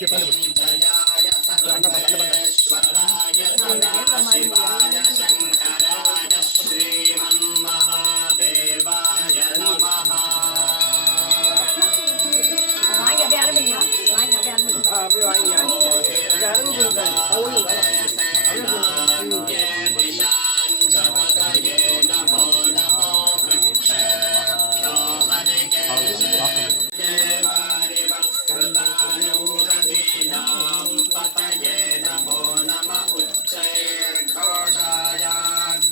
जयाय सर्वेश्वराय सदाशिवाय शङ्कराय श्रीमन्महादेवाय नमः नमो नमो वृक्षेभ्यो पतये नमो नमः उच्चैर्घोषाय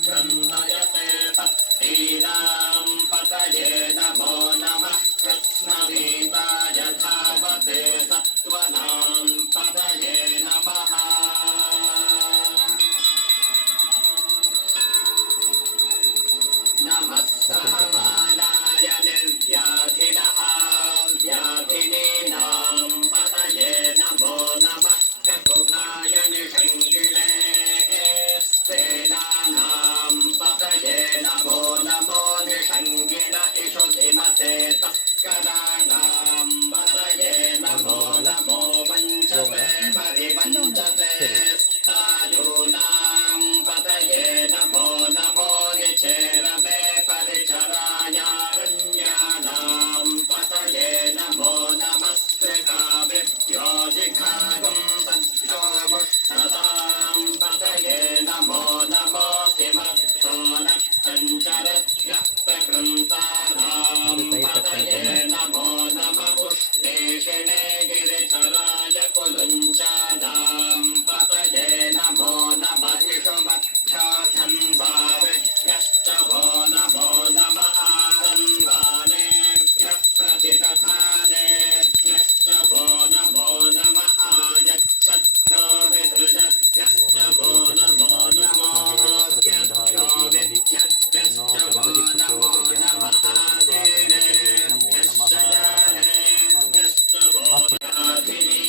क्रन्दयते पत्नीनां पतये नमो नमः कृष्णवीताय धावते सत्त्वनां पतये नमः नमः सहमानाय निर्व्याधिनः व्याधिनीनां पतये नमो नमः चतुर्णाय निषङ्गिणे स्तेनानां पतये नमो नमो निषङ्गिण इषुधिमते तस्कराणां पतये नमो नमो वञ्चते परिवञ्चते स्थायूनां पतये नमो नमो निचेरवे परिचरायारण्यानां पतये नमो नमस्त्रिकाभ्यो जिघागुं तद्भ्यो मुष्टतां पतये नमो नमो सिमभ्यो नक्तञ्चरभ्यः प्रकृन्तानां पतये नमो नमः उष्णेषिणे गिरिचराय कुलुञ्चानां पतये नमो नमः इषुमभ्यो धन्वाभ्यश्च वो नमो नमः आरन्वानेभ्यः प्रतिदधानेभ्यश्च वो नमो नमः आयच्छद्भ्यो विसृजभ्यश्च वो नमो नमो स्यद्भ्यो विद्यद्भ्यश्च वो नमो नमः आसेनेभ्यश्च जानेभ्यश्च वो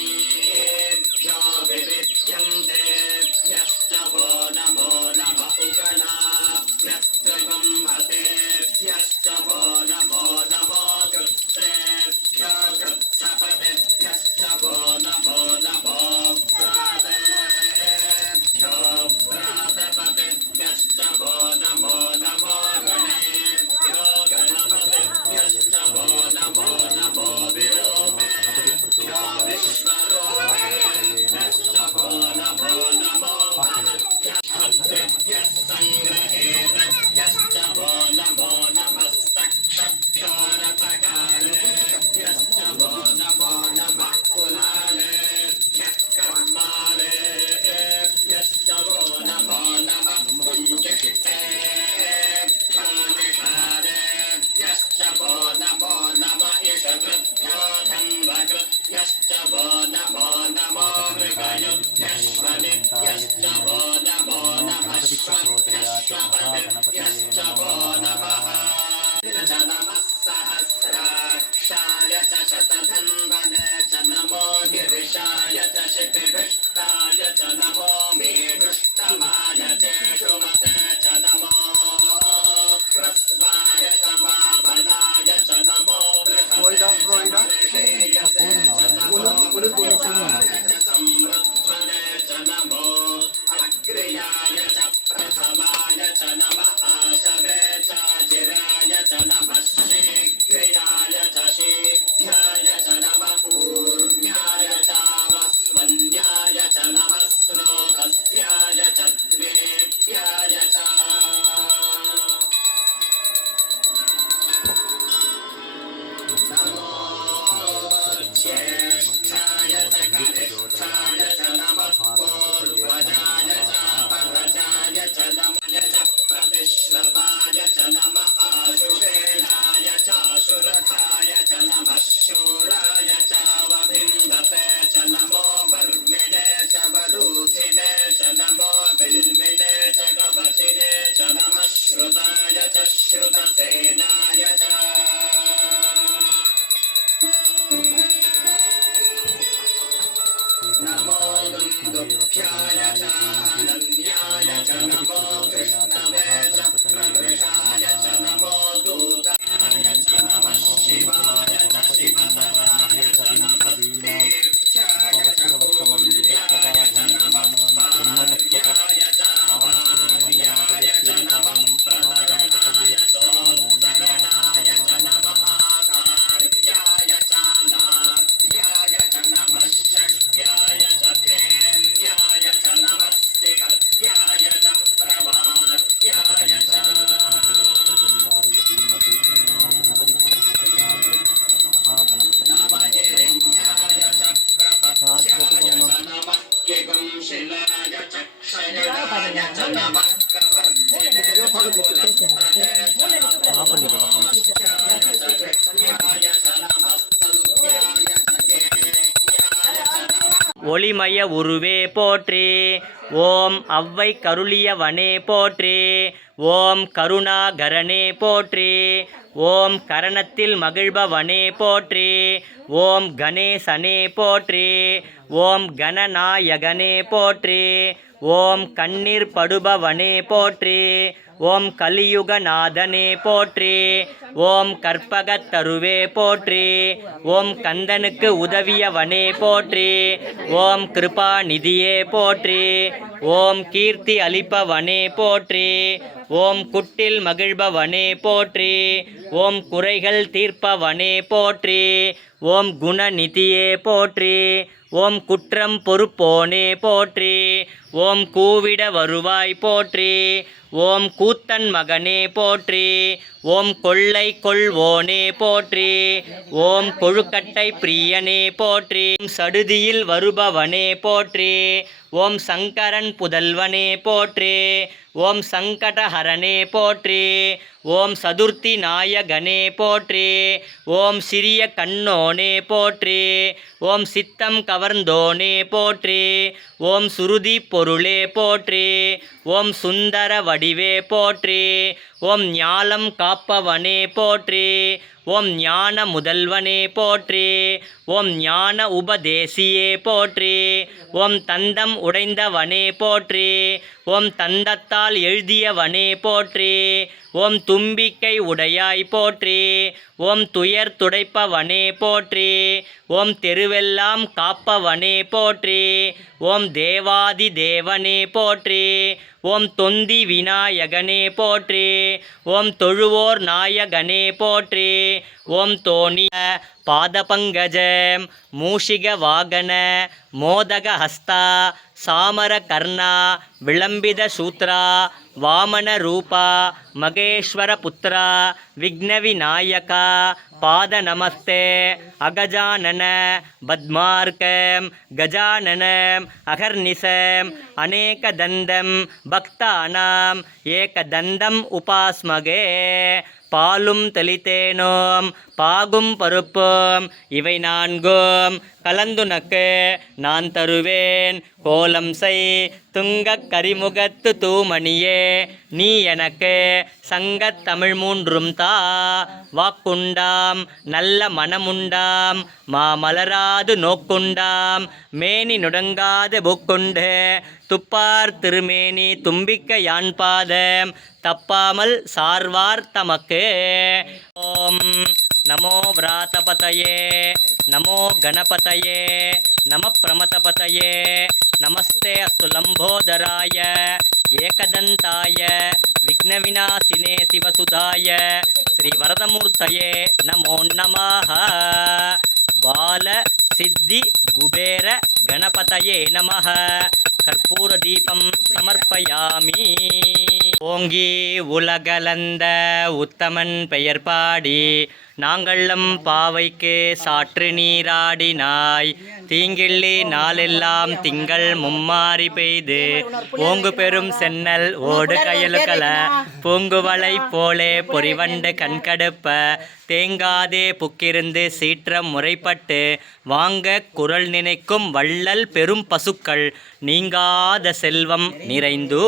राधिनीभ्यो विविद्यन्तेभ्यश्च वो नमो नमः उगणाभ्यस्त्रिगुंहतेभ्यश्च वो नमो नमो कृत्सेभ्यो कृत्सपतिभ्यश्च वो नमो नमो व्रातेभ्यो व्रातपतिभ्यश्च वो नमो नमो गणेभ्यो गणपतिभ्यश्च वो नमो नमो विरूपेभ्यो विश्वरूपेभ्यश्च वो नमो नमो महद्भ्यः सङ्ग्रहेभ्यश्च वो नमो नमस्तक्षभ्यो रथकालेभ्यश्च वो नमो नमः कुला ஒளிமய உருவே போற்றி. ஓம் அவ்வை கருளியவனே போற்றி. ஓம் கருணாகரனே போற்றி. ஓம் கரணத்தில் மகிழ்பவனே போற்றி. ஓம் கணேசனே போற்றி. ஓம் கணநாயகனே போற்றி. ஓம் கண்ணீர் படுபவனே போற்றி. ஓம் கலியுகநாதனே போற்றி. ஓம் கற்பகத்தருவே போற்றி. ஓம் கந்தனுக்கு உதவியவனே போற்றி. ஓம் கிருபாநிதியே போற்றி. ஓம் கீர்த்தி அளிப்பவனே போற்றி. ஓம் குட்டில் மகிழ்பவனே போற்றி. ஓம் குறைகள் தீர்ப்பவனே போற்றி. ஓம் குணநிதியே போற்றி. ஓம் குற்றம் பொறுப்போனே போற்றி. ஓம் கூவிட வருவாய் போற்றி. ஓம் கூத்தன் மகனே போற்றி. ஓம் கொள்ளை கொள்வோனே போற்றி. ஓம் கொழுக்கட்டை பிரியனே போற்றி. சடுதியில் வருபவனே போற்றி. ஓம் சங்கரன் புதல்வனே போற்றி. ஓம் சங்கடஹரனே போற்றி. ஓம் சதுர்த்தி நாயகனே போற்றி. ஓம் சிறிய கண்ணோனே போற்றி. ஓம் சித்தம் கவர்ந்தோனே போற்றி. ஓம் சுருதி பொருளே போற்றி. ஓம் சுந்தர வடிவே போற்றி. ஓம் ஞாலம் காப்பவனே போற்றி. ஓம் ஞான முதல்வனே போற்றி. ஓம் ஞான உபதேசியே போற்றி. ஓம் தந்தம் உடைந்தவனே போற்றி. ஓம் தந்தத்தால் எழுதியவனே போற்றி. ஓம் தும்பிக்கை உடையாய் போற்றி. ஓம் துயர் துடைப்பவனே போற்றி. ஓம் தெருவெல்லாம் காப்பவனே போற்றி. ஓம் தேவாதி தேவனே போற்றி. ஓம் தொந்தி விநாயகனே போற்றி. ஓம் தொழுவோர் நாயகனே போற்றி. ஓம் தோணிய பாதபங்கஜம் மூஷிக வாகன மோதக ஹஸ்தா சாமர கர்ணா விளம்பித சூத்ரா வாமன ரூபா மகேஸ்வர புத்ரா விக்ன விநாயகா பாத நமஸ்தே அகஜானன பத்மார்க்கம் கஜானனம் அகர்நிசம் அநேகதந்தம் பக்தானாம் ஏகதந்தம் உபாஸ்மகே. பாலும் தெளித்தேனோம் பாகும் பருப்பும் இவை நான்கும் கலந்துனக்கு நான் தருவேன். கோலம் செய் துங்கக் கரிமுகத்து தூமணியே நீ எனக்கு சங்கத் தமிழ் மூன்றும் தா. வாக்குண்டாம் நல்ல மனமுண்டாம் மாமலராது நோக்குண்டாம் மேனி நுடங்காது புக்குண்டு துப்பார் திருமேனி தும்பிக்க யான் பாதம் தப்பாமல் சார்வார் தமக்கு. ஓம் நமோ விராதபதயே நமோ கணபதயே நம பிரமதபதயே நமஸ்தே அஸ்து லம்போதராய ஏகதந்தாய விக்னவிநாசினே சிவசுதாய ஸ்ரீ வரதமூர்த்தயே நமோ நமः. பால சித்தி குபேர கணபதயே நமः. கற்பூர தீபம் சமர்ப்பயாமி. ஓங்கி உலகளந்த உத்தமன் பெயர் பாடி நாங்களும் பாவைக்கு சாற்று நீராடினாய். தீங்கிள்ளி நாளெல்லாம் திங்கள் மும்மாறி பெய்து ஓங்கு பெரும் சென்னல் ஓடு கயலுக்கல பூங்குவளை போலே பொறிவண்டு கண்கடுப்ப தேங்காதே புக்கிருந்து சீற்றம் முறைப்பட்டு வாங்க குரல் நினைக்கும் வள்ளல் பெரும் பசுக்கள் நீங்காத செல்வம் நிறைந்து